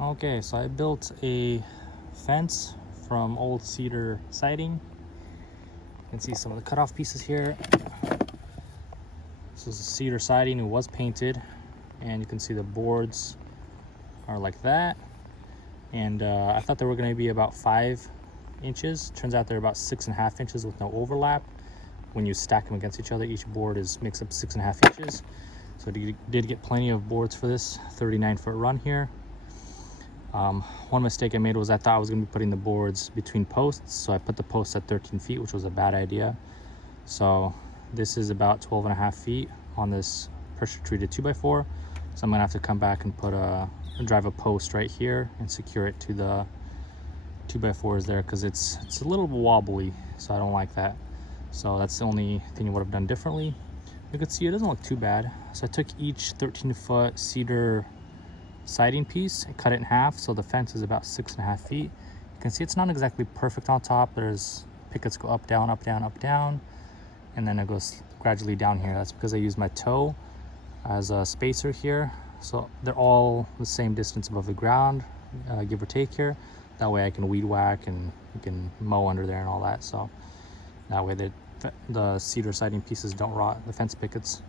Okay, so I built a fence from old cedar siding. You can see some of the cutoff pieces here. This is cedar siding. It was painted, and you can see the boards are like that. And I thought they were going to be about 5 inches. Turns out they're about 6.5 inches with no overlap. When you stack them against each other, each board makes up 6.5 inches. So I did get plenty of boards for this 39-foot run here. One mistake I made was I thought I was going to be putting the boards between posts, so I put the posts at 13 feet, which was a bad idea. So this is about 12.5 feet on this pressure treated 2x4. So I'm gonna have to come back and drive a post right here and secure it to the 2x4s there, because it's a little wobbly, so I don't like that. So that's the only thing I would have done differently. You can see it doesn't look too bad. So I took each 13-foot cedar siding piece and cut it in half, so the fence is about 6.5 feet. You can see it's not exactly perfect on top. There's pickets go up, down, up, down, up, down, and then it goes gradually down here. That's because I use my toe as a spacer here, so they're all the same distance above the ground, give or take here. That way I can weed whack and you can mow under there and all that, so that way the cedar siding pieces don't rot, the fence pickets.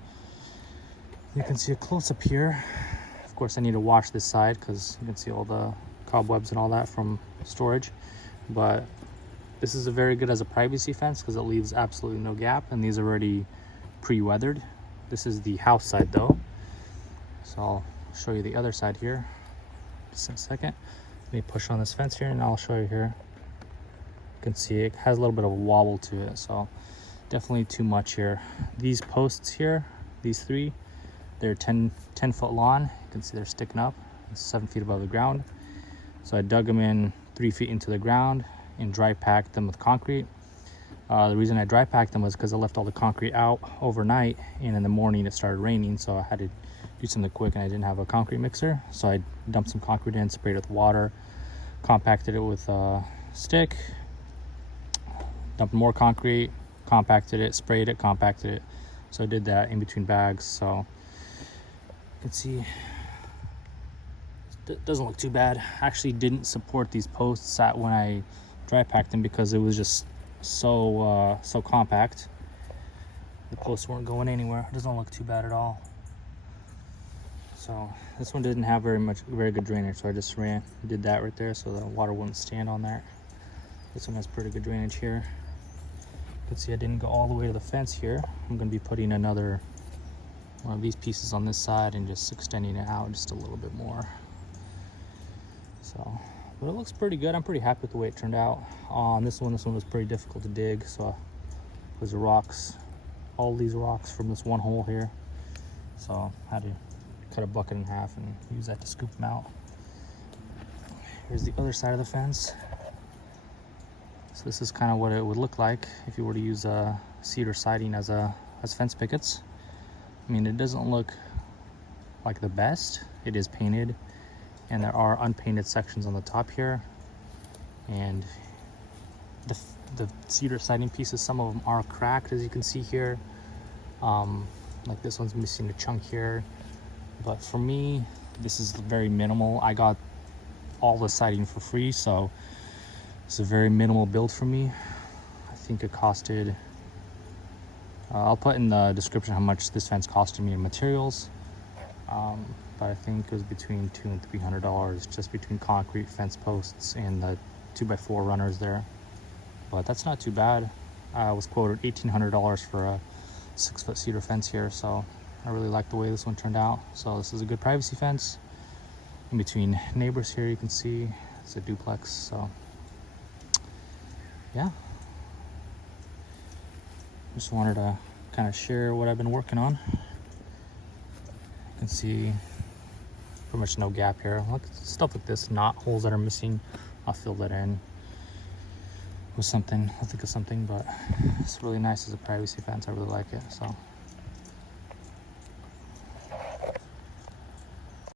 You can see a close-up here. Of course, I need to wash this side because you can see all the cobwebs and all that from storage. But this is very good as a privacy fence because it leaves absolutely no gap, and these are already pre-weathered. This is the house side though. So I'll show you the other side here. Just in a second. Let me push on this fence here and I'll show you here. You can see it has a little bit of a wobble to it, so definitely too much here. These posts here, these 3, they're 10-foot long. You can see they're sticking up. It's 7 feet above the ground. So I dug them in 3 feet into the ground and dry packed them with concrete. The reason I dry packed them was because I left all the concrete out overnight, and in the morning it started raining, so I had to do something quick and I didn't have a concrete mixer. So I dumped some concrete in, sprayed it with water, compacted it with a stick, dumped more concrete, compacted it, sprayed it, compacted it. So I did that in between bags. So you can see it doesn't look too bad. I actually didn't support these posts when I dry packed them because it was just so compact. The posts weren't going anywhere. It doesn't look too bad at all. So this one didn't have very good drainage, so I just did that right there so the water wouldn't stand on there. This one has pretty good drainage here. You can see I didn't go all the way to the fence here. I'm going to be putting another one of these pieces on this side and just extending it out just a little bit more. So, but it looks pretty good. I'm pretty happy with the way it turned out. On this one was pretty difficult to dig, so there's the rocks, all these rocks from this one hole here. So I had to cut a bucket in half and use that to scoop them out. Here's the other side of the fence. So this is kind of what it would look like if you were to use cedar siding as fence pickets. I mean, it doesn't look like the best. It is painted, and there are unpainted sections on the top here. And the cedar siding pieces, some of them are cracked, as you can see here. Like this one's missing a chunk here. But for me, this is very minimal. I got all the siding for free, so it's a very minimal build for me. I think it costed, I'll put in the description how much this fence costed me in materials. But I think it was between $200 and $300 just between concrete, fence posts, and the 2x4 runners there. But that's not too bad. I was quoted $1,800 for a 6-foot cedar fence here, so I really like the way this one turned out. So this is a good privacy fence. In between neighbors here, you can see it's a duplex. So yeah, just wanted to kind of share what I've been working on. You can see pretty much no gap here. Look, stuff like this, knot holes that are missing, I'll fill that in with something. I'll think of something, but it's really nice as a privacy fence. I really like it. So